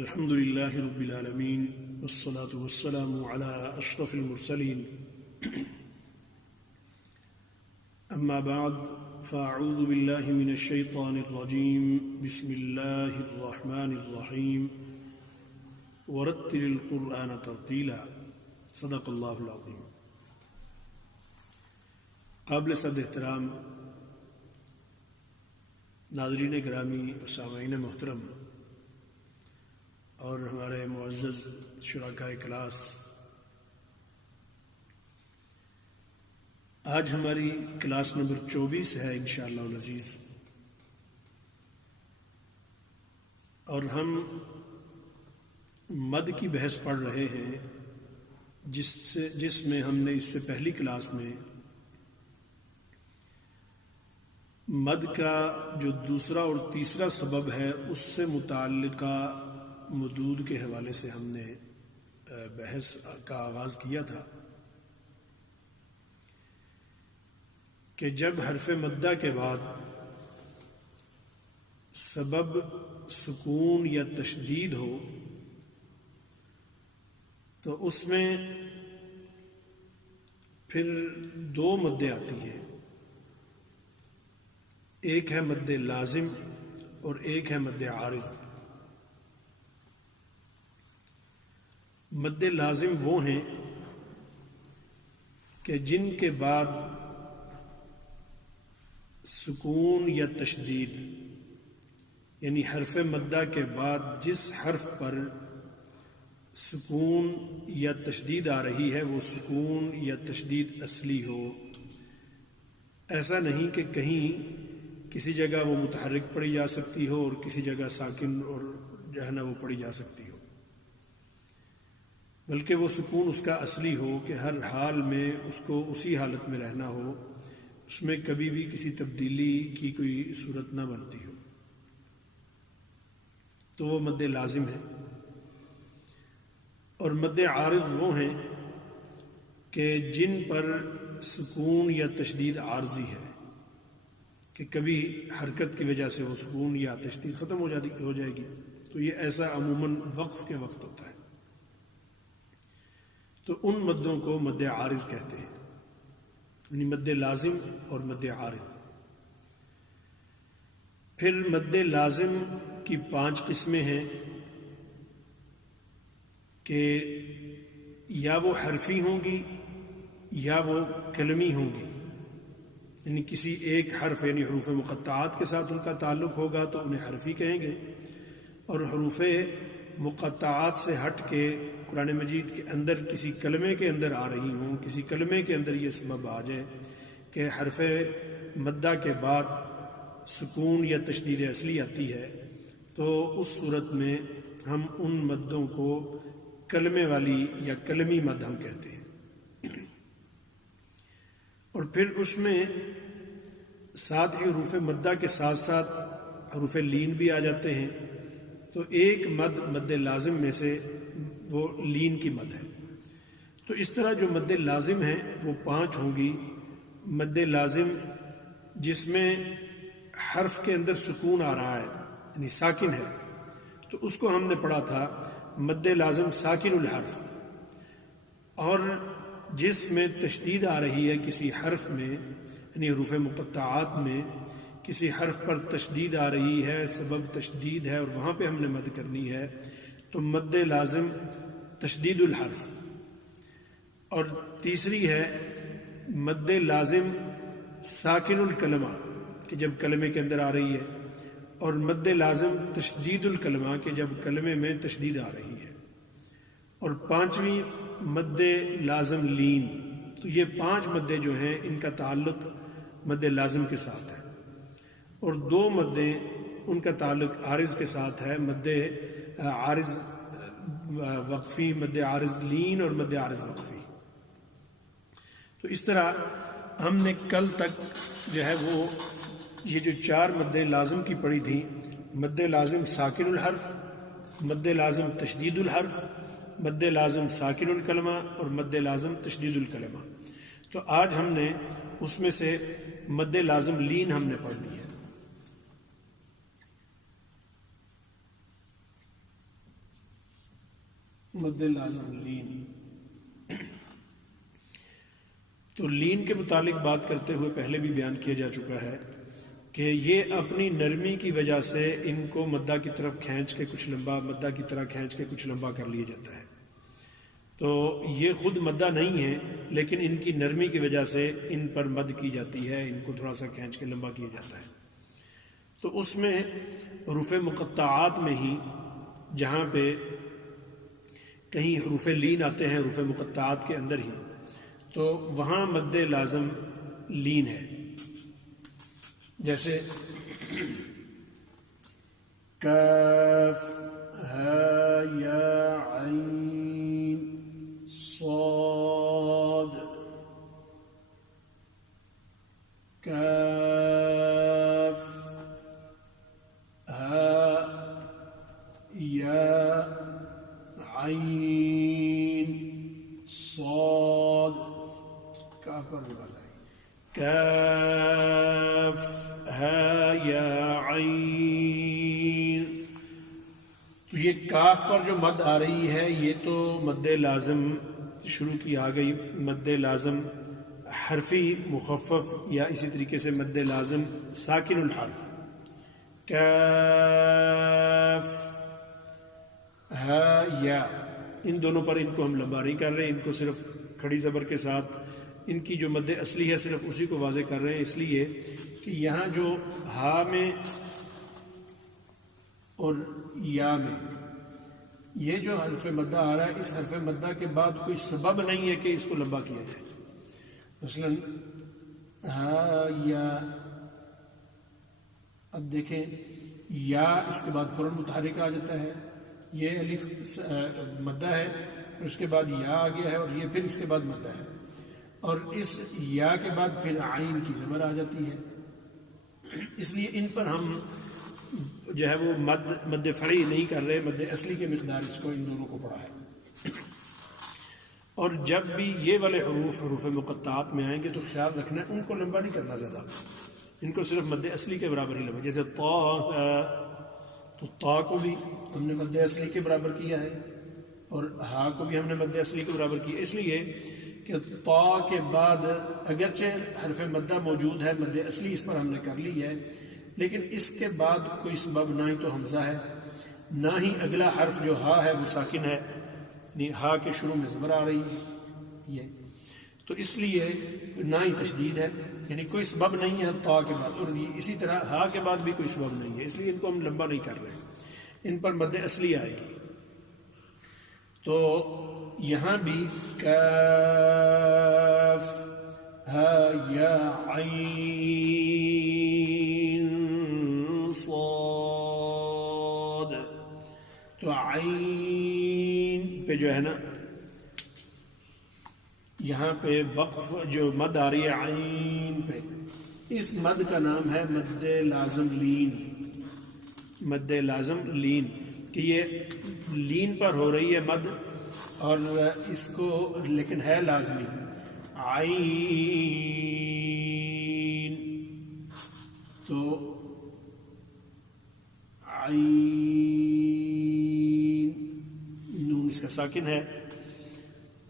الحمد لله رب العالمين والصلاة والسلام على أشرف المرسلين أما بعد فأعوذ بالله من الشيطان الرجيم بسم الله الرحمن الرحيم ورتل القرآن ترتيلا صدق الله العظيم. قابل صد احترام ناظرین گرامی و سامعین محترم اور ہمارے معزز شرکائے کلاس، آج ہماری کلاس نمبر 24 ہے انشاءاللہ العزیز، اور ہم مد کی بحث پڑھ رہے ہیں جس میں ہم نے اس سے پہلی کلاس میں مد کا جو دوسرا اور تیسرا سبب ہے اس سے متعلقہ مدود کے حوالے سے ہم نے بحث کا آغاز کیا تھا کہ جب حرف مدہ کے بعد سبب سکون یا تشدید ہو تو اس میں پھر دو مدیں آتی ہیں، ایک ہے مد لازم اور ایک ہے مد عارض۔ مد لازم وہ ہیں کہ جن کے بعد سکون یا تشدید، یعنی حرف مدہ کے بعد جس حرف پر سکون یا تشدید آ رہی ہے وہ سکون یا تشدید اصلی ہو، ایسا نہیں کہ کہیں کسی جگہ وہ متحرک پڑھی جا سکتی ہو اور کسی جگہ ساکن اور جو ہے نا وہ پڑھی جا سکتی ہو، بلکہ وہ سکون اس کا اصلی ہو کہ ہر حال میں اس کو اسی حالت میں رہنا ہو، اس میں کبھی بھی کسی تبدیلی کی کوئی صورت نہ بنتی ہو، تو وہ مد لازم ہے۔ اور مد عارض وہ ہیں کہ جن پر سکون یا تشدید عارضی ہے، کہ کبھی حرکت کی وجہ سے وہ سکون یا تشدید ختم ہو جائے گی، تو یہ ایسا عموماً وقف کے وقت ہوتا ہے، تو ان مدوں کو مد عارض کہتے ہیں، یعنی مد لازم اور مد عارض۔ پھر مد لازم کی 5 قسمیں ہیں کہ یا وہ حرفی ہوں گی یا وہ کلمی ہوں گی، یعنی کسی ایک حرف یعنی حروف مقطعات کے ساتھ ان کا تعلق ہوگا تو انہیں حرفی کہیں گے، اور حروف مقطعات سے ہٹ کے قرآن مجید کے اندر کسی کلمے کے اندر آ رہی ہوں، کسی کلمے کے اندر یہ سبب آ جائے کہ حرف مدہ کے بعد سکون یا تشدید اصلی آتی ہے، تو اس صورت میں ہم ان مدوں کو کلمے والی یا کلمی مد ہم کہتے ہیں۔ اور پھر اس میں ساتھ ہی حروف مدہ کے ساتھ ساتھ حروف لین بھی آ جاتے ہیں، تو ایک مد لازم میں سے وہ لین کی مد ہے۔ تو اس طرح جو مد لازم ہیں وہ 5 ہوں گی۔ مد لازم جس میں حرف کے اندر سکون آ رہا ہے یعنی ساکن ہے، تو اس کو ہم نے پڑھا تھا مد لازم ساکن الحرف، اور جس میں تشدید آ رہی ہے کسی حرف میں یعنی حروف مقطعات میں کسی حرف پر تشدید آ رہی ہے، سبب تشدید ہے اور وہاں پہ ہم نے مد کرنی ہے، تو مد لازم تشدید الحرف۔ اور تیسری ہے مد لازم ساکن الکلمہ کہ جب کلمے کے اندر آ رہی ہے، اور مد لازم تشدید الکلمہ کہ جب کلمے میں تشدید آ رہی ہے، اور 5ویں مد لازم لین۔ تو یہ 5 مدیں جو ہیں ان کا تعلق مد لازم کے ساتھ ہے، اور 2 مدیں ان کا تعلق عارض کے ساتھ ہے، مد عارض وقفی، مد عارض لین اور مد عارض وقفی۔ تو اس طرح ہم نے کل تک جو ہے وہ یہ جو 4 مد لازم کی پڑھی تھی، مد لازم ساکن الحرف، مد لازم تشدید الحرف، مد لازم ساکن الکلمہ اور مد لازم تشدید الکلمہ۔ تو آج ہم نے اس میں سے مد لازم لین ہم نے پڑھ لی ہے۔ مد لازم لین. تو لین کے متعلق بات کرتے ہوئے پہلے بھی بیان کیا جا چکا ہے کہ یہ اپنی نرمی کی وجہ سے ان کو مدہ کی طرف کھینچ کے کچھ لمبا، مدہ کی طرح کھینچ کے کچھ لمبا کر لیا جاتا ہے. تو یہ خود مدہ نہیں ہے، لیکن ان کی نرمی کی وجہ سے ان پر مد کی جاتی ہے، ان کو تھوڑا سا کھینچ کے لمبا کیا جاتا ہے. تو اس میں حروف مقطعات میں ہی جہاں پہ کہیں حروف لین آتے ہیں حروف مقطعات کے اندر ہی، تو وہاں مد لازم لین ہے. جیسے کاف ہا یا عین صاد، کاف ہا یا عین صاد، کاف پر بات آئی، کاف ہا یا عین. تو یہ کاف پر جو مد آ رہی ہے یہ تو مد لازم شروع کی آ گئی، مد لازم حرفی مخفف یا اسی طریقے سے مد لازم ساکن الحرف. کاف ہا یا، ان دونوں پر ان کو ہم لمبا نہیں کر رہے، ان کو صرف کھڑی زبر کے ساتھ ان کی جو مد اصلی ہے صرف اسی کو واضح کر رہے ہیں، اس لیے کہ یہاں جو ہا میں اور یا میں یہ جو حرف مدہ آ رہا ہے، اس حرف مدہ کے بعد کوئی سبب نہیں ہے کہ اس کو لمبا کیا جائے. مثلا ہا یا، اب دیکھیں یا اس کے بعد فوراً متحرک آ جاتا ہے، یہ الف مدہ ہے، اور اس کے بعد یا آ گیا ہے، اور یہ پھر اس کے بعد مدہ ہے، اور اس یا کے بعد پھر عین کی زبر آ جاتی ہے. اس لیے ان پر ہم جو ہے وہ مد فرعی نہیں کر رہے، مد اصلی کے مقدار اس کو ان دونوں کو پڑھا ہے. اور جب بھی یہ والے حروف مقطعات میں آئیں گے تو خیال رکھنا ہے ان کو لمبا نہیں کرنا زیادہ، ان کو صرف مد اصلی کے برابر ہی لمبا. جیسے طا، تو طا کو بھی ہم نے مد اصلی کے برابر کیا ہے، اور ہا کو بھی ہم نے مد اصلی کے برابر کیا، اس لیے کہ طا کے بعد اگرچہ حرف مدہ موجود ہے، مد اصلی اس پر ہم نے کر لی ہے، لیکن اس کے بعد کوئی سبب نہ ہی تو حمزہ ہے، نہ ہی اگلا حرف جو ہا ہے وہ ساکن ہے، یعنی ہا کے شروع میں زبر آ رہی ہے یہ، تو اس لیے نہ ہی تشدید ہے، یعنی کوئی سبب نہیں ہے طا کے بعد، اور اسی طرح ہا کے بعد بھی کوئی سبب نہیں ہے، اس لیے ان کو ہم لمبا نہیں کر رہے، ان پر مد اصلی آئے گی. تو یہاں بھی کاف ہا یا عین صاد، تو عین پہ جو ہے نا یہاں پہ وقف جو مد آ رہی ہے عین پہ، اس مد کا نام ہے مد لازم لین. مد لازم لین کہ یہ لین پر ہو رہی ہے مد، اور اس کو لیکن ہے لازمی. عین، تو عین نون اس کا ساکن ہے،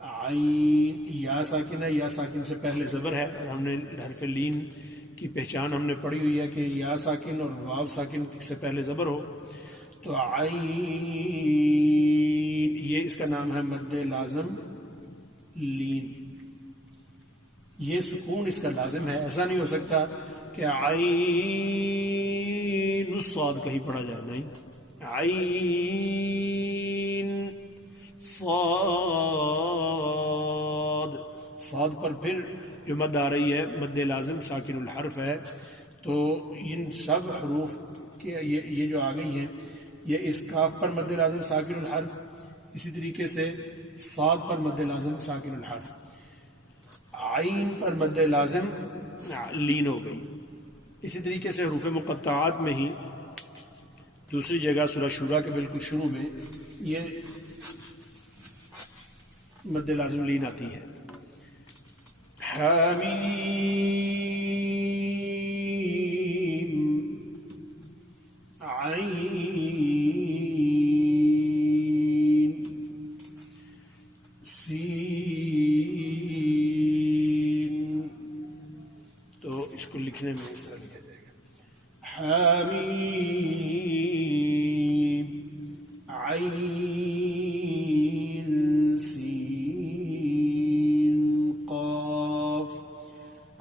عین یا ساکن ہے، یا ساکن سے پہلے زبر ہے، اور ہم نے حرف لین کی پہچان ہم نے پڑھی ہوئی ہے کہ یا ساکن اور واو ساکن سے پہلے زبر ہو. تو عین یہ اس کا نام ہے مد لازم لین. یہ سکون اس کا لازم ہے، ایسا نہیں ہو سکتا کہ عین الصاد کہیں پڑھا جائے، نہیں، عین صاد، صاد پر پھر جو مد آ رہی ہے مد لازم ساکن الحرف ہے. تو ان سب حروف کے یہ جو آ گئی ہیں یہ اس کاف پر مد لازم ساکن الحرف، اسی طریقے سے صاد پر مد لازم ساکن الحرف، عین پر مد لازم لین ہو گئی. اسی طریقے سے حروف مقطعات میں ہی دوسری جگہ سورہ شورا کے بالکل شروع میں یہ مد لازم لین آتی ہے. حامیم عین سین، تو اس کو لکھنے میں اس طرح لکھا جائے گا حامیم عین سین قاف،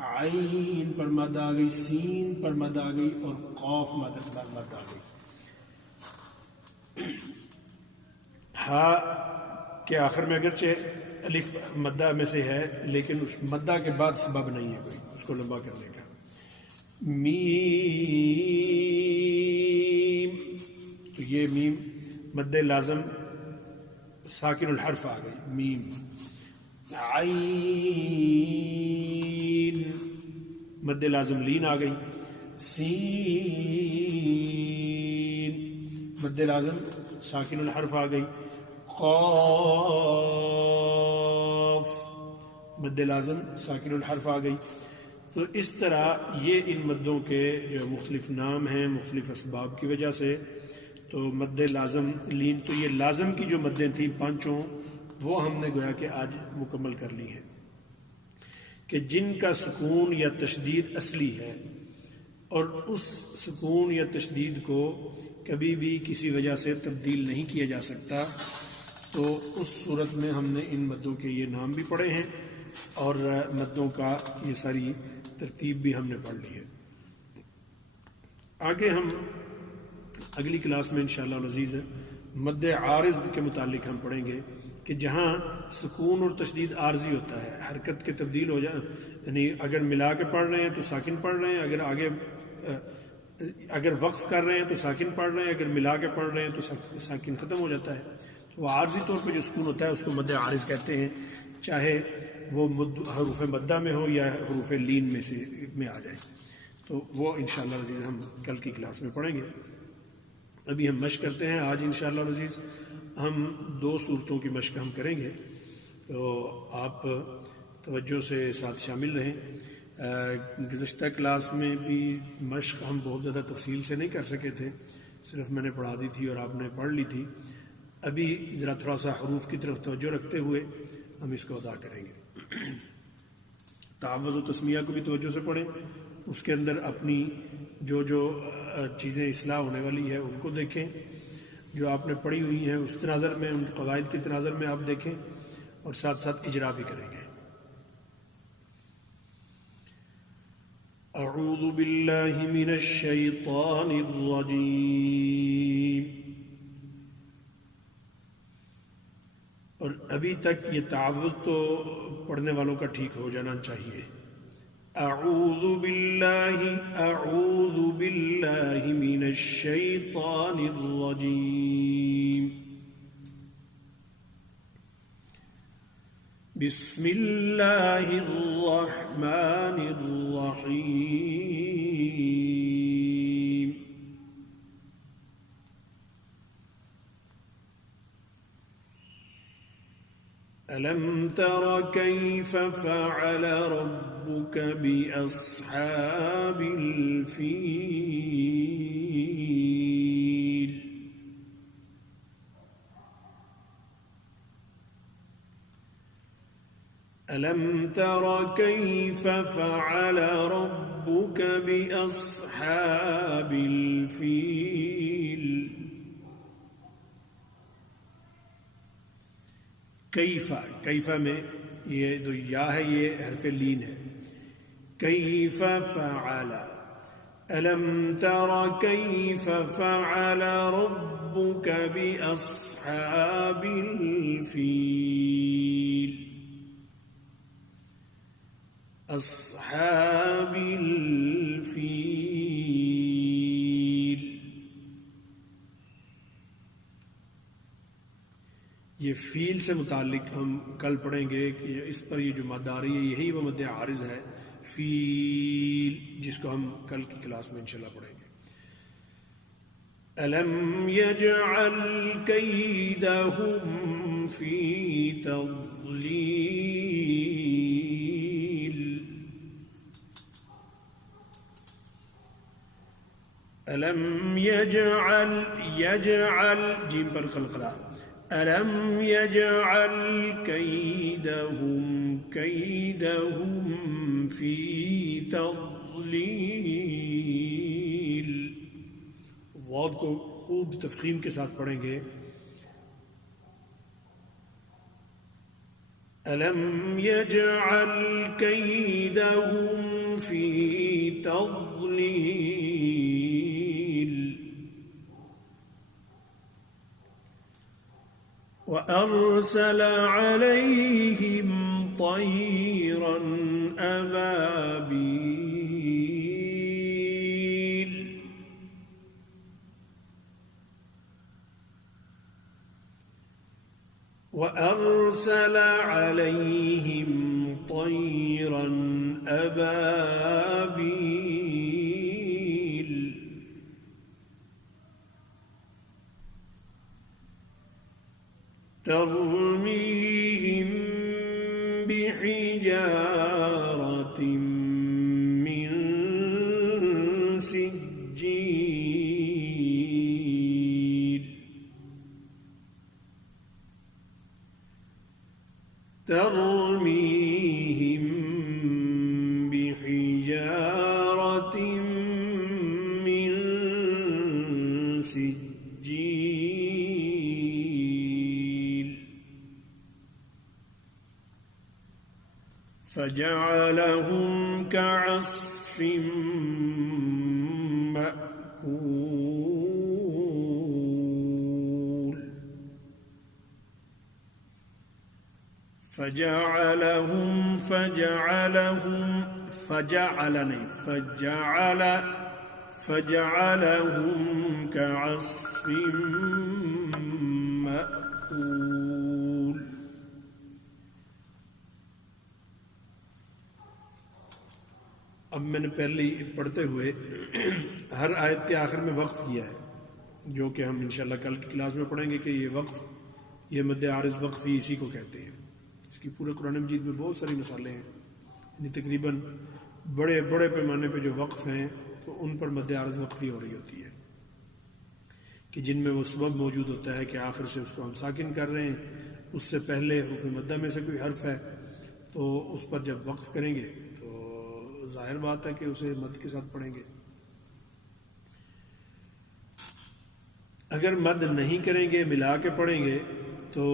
عین پر مد آ گئی، سین پر مد آ گئی اور قاف مد آ گئی. ہا کے آخر میں اگرچہ الف مدہ میں سے ہے لیکن اس مدہ کے بعد سبب نہیں ہے کوئی اس کو لمبا کرنے کا. میم، تو یہ میم مد لازم ساکن الحرف آ گئی میم. عین مد لازم لین آ گئی. سین مد لازم ساکن الحرف آ گئی. قاف مد لازم ساکن الحرف آ گئی. تو اس طرح یہ ان مدوں کے جو مختلف نام ہیں مختلف اسباب کی وجہ سے. تو مد لازم لین، تو یہ لازم کی جو مدیں تھیں پانچوں وہ ہم نے گویا کہ آج مکمل کر لی ہیں کہ جن کا سکون یا تشدید اصلی ہے اور اس سکون یا تشدید کو کبھی بھی کسی وجہ سے تبدیل نہیں کیا جا سکتا. تو اس صورت میں ہم نے ان مدوں کے یہ نام بھی پڑھے ہیں اور مدوں کا یہ ساری ترتیب بھی ہم نے پڑھ لی ہے. آگے ہم اگلی کلاس میں انشاءاللہ العزیز مد عارض کے متعلق ہم پڑھیں گے کہ جہاں سکون اور تشدید عارضی ہوتا ہے، حرکت کے تبدیل ہو جائے، یعنی اگر ملا کے پڑھ رہے ہیں تو ساکن پڑھ رہے ہیں، اگر آگے اگر وقف کر رہے ہیں تو ساکن پڑھ رہے ہیں، اگر ملا کے پڑھ رہے ہیں تو ساکن ختم ہو جاتا ہے. تو وہ عارضی طور پہ جو سکون ہوتا ہے اس کو مد عارض کہتے ہیں، چاہے وہ حروف مدہ میں ہو یا حروف لین میں آ جائے. تو وہ انشاءاللہ العزیز ہم کل کی کلاس میں پڑھیں گے. ابھی ہم مشق کرتے ہیں. آج انشاءاللہ العزیز ہم 2 صورتوں کی مشق ہم کریں گے، تو آپ توجہ سے ساتھ شامل رہیں. گزشتہ کلاس میں بھی مشق ہم بہت زیادہ تفصیل سے نہیں کر سکے تھے، صرف میں نے پڑھا دی تھی اور آپ نے پڑھ لی تھی. ابھی ذرا تھوڑا سا حروف کی طرف توجہ رکھتے ہوئے ہم اس کو ادا کریں گے. تعوذ و تسمیہ کو بھی توجہ سے پڑھیں، اس کے اندر اپنی جو چیزیں اصلاح ہونے والی ہے ان کو دیکھیں، جو آپ نے پڑھی ہوئی ہیں اس تناظر میں، ان قواعد کے تناظر میں آپ دیکھیں اور ساتھ ساتھ اجرا بھی کریں گے. اعوذ باللہ من الشیطان الرجیم. اور ابھی تک یہ تعوذ تو پڑھنے والوں کا ٹھیک ہو جانا چاہیے. اعوذ باللہ من الشیطان الرجیم. بسم اللہ الرحمن الرحیم. ألم تر كيف فعل ربك بأصحاب الفيل. ألم تر كيف فعل ربك بأصحاب الفيل. کیفہ میں یہ جو یا ہے یہ حرف لین ہے. کیف فعل، ألم تر كيف فعل ربك بأصحاب الفيل. أصحاب الفيل. یہ فیل سے متعلق ہم کل پڑھیں گے کہ اس پر یہ جو مد آ رہی ہے یہی وہ مد عارض ہے فیل، جس کو ہم کل کی کلاس میں انشاءاللہ پڑھیں گے. ألم يجعل كيدهم في تضليل. ألم يجعل جیم پر قلقلہ. ألم يجعل كيدهم في تضليل. وعد کو خوب تفخیم کے ساتھ پڑھیں گے. ألم يجعل كيدهم في تضليل وأرسل عليهم طيرا أبابيل وأرسل عليهم طيرا أبابيل ترميهم بحجارة من سجيل ترميهم بحجارة من سجيل فجعلهم كعصف مأكول فجعلهم كعصف مأكول. اب میں نے پہلے پڑھتے ہوئے ہر آیت کے آخر میں وقف کیا ہے، جو کہ ہم انشاءاللہ کل کی کلاس میں پڑھیں گے کہ یہ وقف، یہ مد عارض وقف ہی اسی کو کہتے ہیں. اس کی پورے قرآن مجید میں بہت ساری مثالیں ہیں، یعنی تقریباً بڑے بڑے پیمانے پہ جو وقف ہیں تو ان پر مد عارض وقفی ہو رہی ہوتی ہے، کہ جن میں وہ سبب موجود ہوتا ہے کہ آخر سے اس کو ہم ساکن کر رہے ہیں، اس سے پہلے حروف مدہ میں سے کوئی حرف ہے تو اس پر جب وقف کریں گے تو ظاہر بات ہے کہ اسے مد کے ساتھ پڑھیں گے. اگر مد نہیں کریں گے، ملا کے پڑھیں گے تو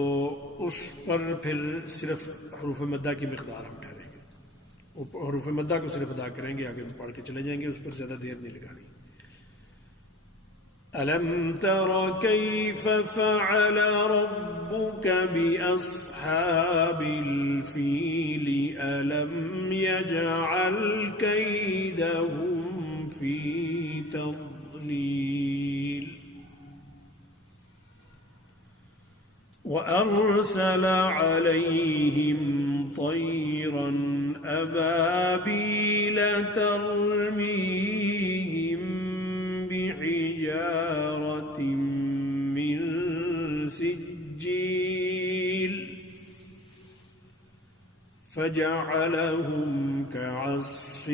اس پر پھر صرف حروف مدہ کی مقدار ہم ٹھہریں گے، حروف مدہ کو صرف ادا کریں گے، آگے پڑھ کے چلے جائیں گے، اس پر زیادہ دیر نہیں لگانی. ألم تر كيف فعل ربك بأصحاب الفيل ألم يجعل كيدهم في تضليل وأرسل عليهم طيرا أبابيل ترميهم بحجارة من سجيل فجعلهم كعصف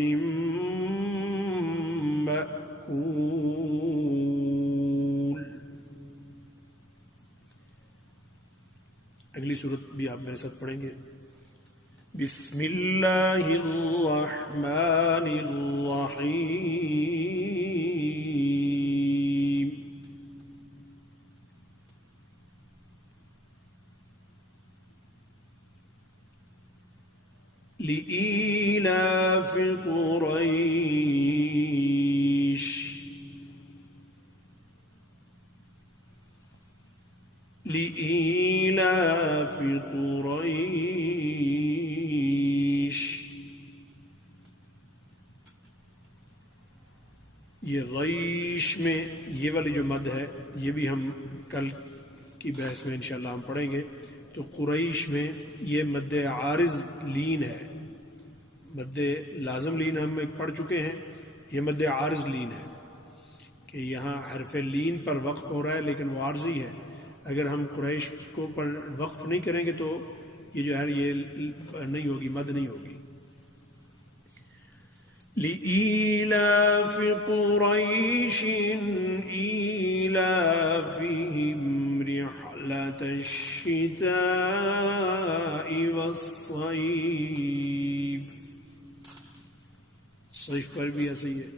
مأكول. اگلی صورت بھی آپ میرے ساتھ پڑھیں گے. بسم اللہ الرحمن الرحیم. لإيلاف قريش لإيلاف قريش. یہ ریش میں یہ والی جو مد ہے یہ بھی ہم کل کی بحث میں انشاءاللہ ہم پڑھیں گے. تو قریش میں یہ مد عارض لین ہے، مد لازم لین ہم ایک پڑھ چکے ہیں، یہ مد عارض لین ہے کہ یہاں حرف لین پر وقف ہو رہا ہے لیکن وہ عارضی ہے. اگر ہم قریش کو پر وقف نہیں کریں گے تو یہ جو ہے یہ نہیں ہوگی، مد نہیں ہوگی. لإيلاف قريش إيلافهم رحلة رحلة الشتاء والصيف. صيف پر بھی ایسے ہی ہے.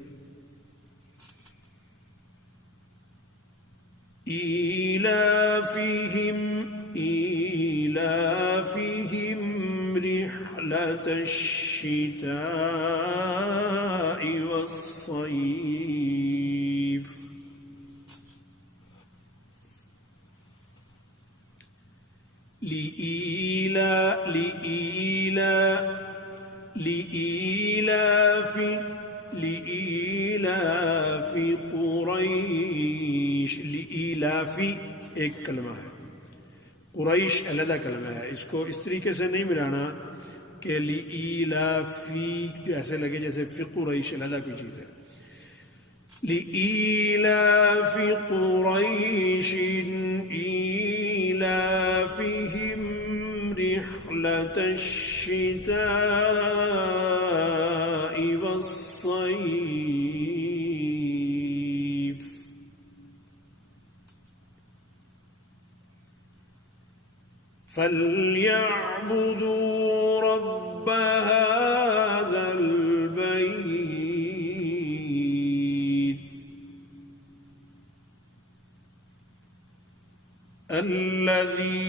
إيلافهم رحلة الشتاء والصيف. لإيلاف قریش. لإیلافی ایک کلمہ ہے، قریش علیحدہ کلمہ ہے. اس کو اس طریقے سے نہیں ملانا کہ لإیلافی ایسے لگے جیسے فی قریش علیحدہ کوئی چیز ہے. لإیلاف قریش إيلافهم رحلة الشتاء والصيف. فليعبدوا رب هذا البيت الذي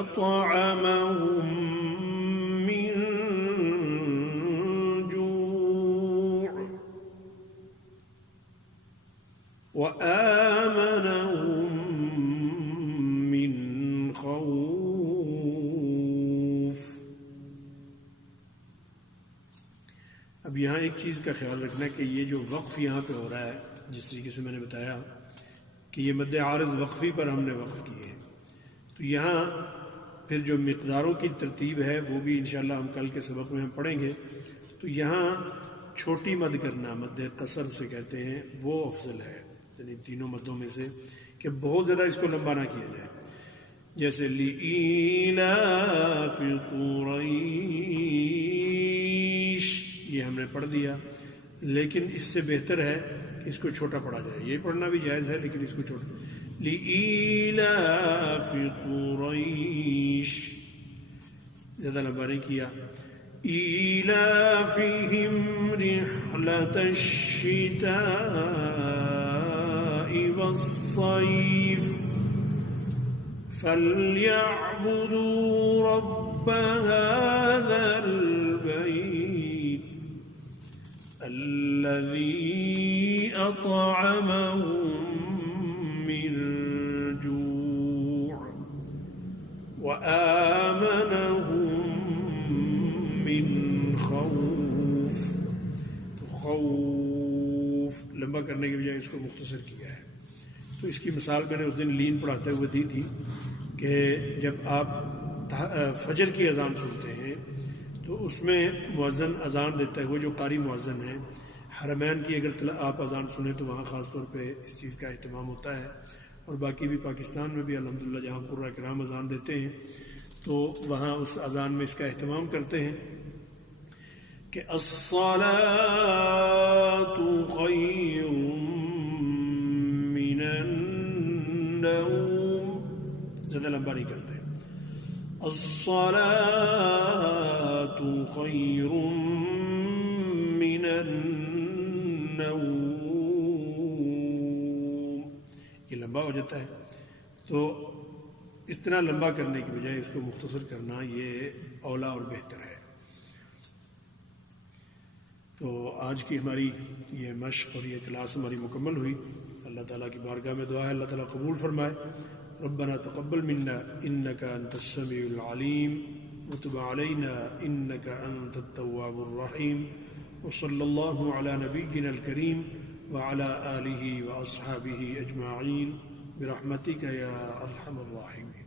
أطعمهم من جوع وآمنهم من خوف. اب یہاں ایک چیز کا خیال رکھنا کہ یہ جو وقف یہاں پہ ہو رہا ہے، جس طریقے سے میں نے بتایا کہ یہ مد عارض وقفی پر ہم نے وقف کیے ہیں، تو یہاں پھر جو مقداروں کی ترتیب ہے وہ بھی انشاءاللہ ہم کل کے سبق میں ہم پڑھیں گے. تو یہاں چھوٹی مد کرنا، مد قصر اسے کہتے ہیں، وہ افضل ہے، یعنی تینوں مدوں میں سے، کہ بہت زیادہ اس کو لمبا نہ کیا جائے. جیسے لإیلاف قریش، یہ ہم نے پڑھ دیا، لیکن اس سے بہتر ہے کہ اس کو چھوٹا پڑھا جائے. یہ پڑھنا بھی جائز ہے لیکن اس کو چھوٹا. لإیلاف قریش، زیادہ لمبا نہیں کیا. إيلافهم رحلة الشتاء والصيف فليعبدوا رب هذا البيت الذي أطعمهم من جوع وآمنهم من خوف. تو خوف لمبا کرنے کے بجائے اس کو مختصر کیا ہے. تو اس کی مثال میں نے اس دن لین پڑھاتے ہوئے دی تھی کہ جب آپ فجر کی اذان سنتے ہیں تو اس میں مؤذن اذان دیتا ہے، وہ جو قاری مؤذن ہے، حرمین کی اگر آپ اذان سنیں تو وہاں خاص طور پہ اس چیز کا اہتمام ہوتا ہے، اور باقی بھی پاکستان میں بھی الحمدللہ جہاں قرآن کرام اذان دیتے ہیں تو وہاں اس اذان میں اس کا اہتمام کرتے ہیں کہ الصلاة خیر من النوم، زیادہ لمبا نہیں کرتے. الصلاة خیر من النوم، یہ لمبا ہو جاتا ہے. تو اس طرح لمبا کرنے کی بجائے اس کو مختصر کرنا یہ اولا اور بہتر ہے. تو آج کی ہماری یہ مشق اور یہ کلاس ہماری مکمل ہوئی. اللہ تعالیٰ کی بارگاہ میں دعا ہے اللہ تعالیٰ قبول فرمائے. ربنا تقبل منا انك انت السميع العليم وتب علينا انك انت التواب الرحيم وصلى الله على نبينا الكريم وعلى آله وأصحابه أجمعين برحمتك يا أرحم الراحمين.